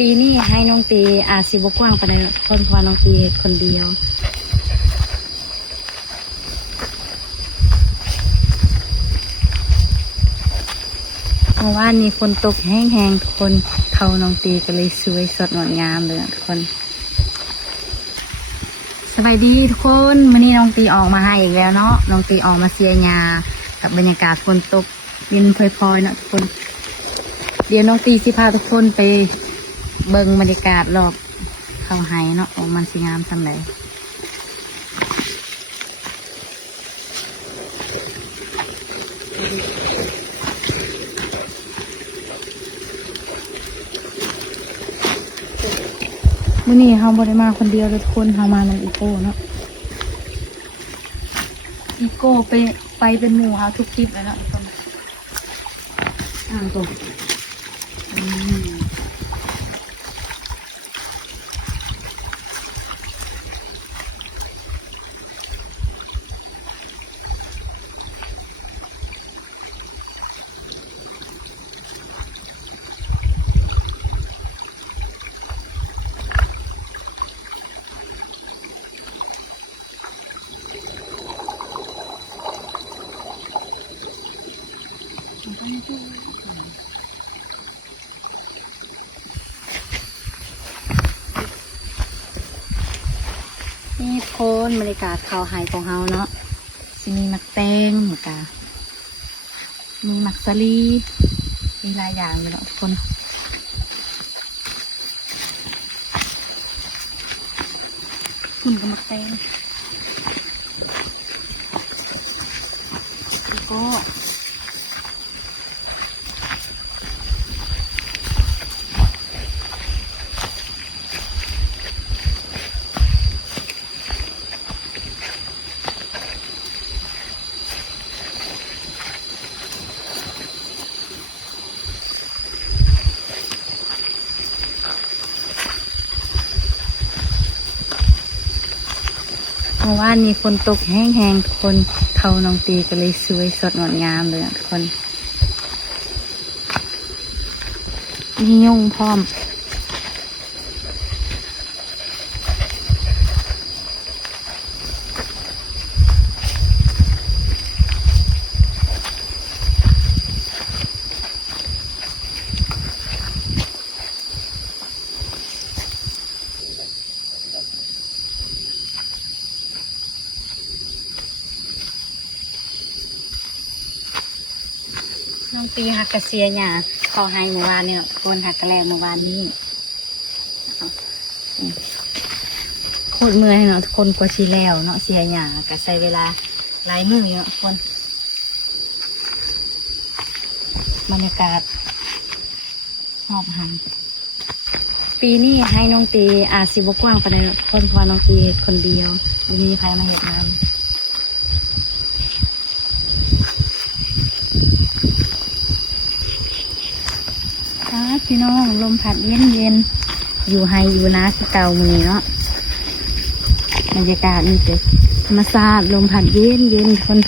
ปีนี้ให้น้องตีอาจสิบกว้างไปเลยคนเพราะว่าน้องตีคนเดียวเพราะว่านี่ฝนตกแห้งๆทุกคนเขาน้องตีก็เลยสวยสดงดงามเลยทุกคนสบายดีทุกคนมื้อนี้น้องตีออกมาให้อีกแล้วเนาะน้องตีออกมาเสียหญ้ากับบรรยากาศฝนตกเย็นพลอยๆเนาะทุกคนเดี๋ยวน้องตีสิพาทุกคนไปเบิ่งบรรยากาศรอบเขาไห้เนาะมันสิงามสำไหนมื้อนี้เราบ่ได้มาคนเดียวทุกคนเรามาในอีโก้เนาะอีโก้ไปเป็นหมู่เราทุกคลิปเลยเนาะทุกคนตัวนี่โคนบรรยากาศเขาไห้ของเฮาเนาะจะมีมักแตงหมูกามีมักสลีมีหลายอย่างเลยเนาะทุกคนคุณกับมักแตงแล้วก็เพราะว่านี่ฝนตกแห้งๆทุกคนเขาน้องตีก็เลยสวยสดงดงามเลยทุกคนมียุ่งพร้อมน้องตีหักกระเสียหญ้าเขาให้เมื่อวานเนี่ยคนหักกระแลเมื่อวานนี้โคตรเมื่อยเนาะทุกคนกว่าชีแล้วเนาะเสียหญ้าก็ใช้เวลาหลายมื้อเนาะทุกคนบรรยากาศชอบหันปีนี้ให้น้องตีอาจสิบกว้างไปเลยเนาะคนเพราะว่าน้องตีคนเดียวไม่มีใครมาเห็นน้ำพี่น้องลมพัดเย็นเย็นอยู่ไฮอยู่นะสเก่ามือเนาะบรรยากาศนี่เป็นธรรมชาติลมพัดเย็นเย็นคน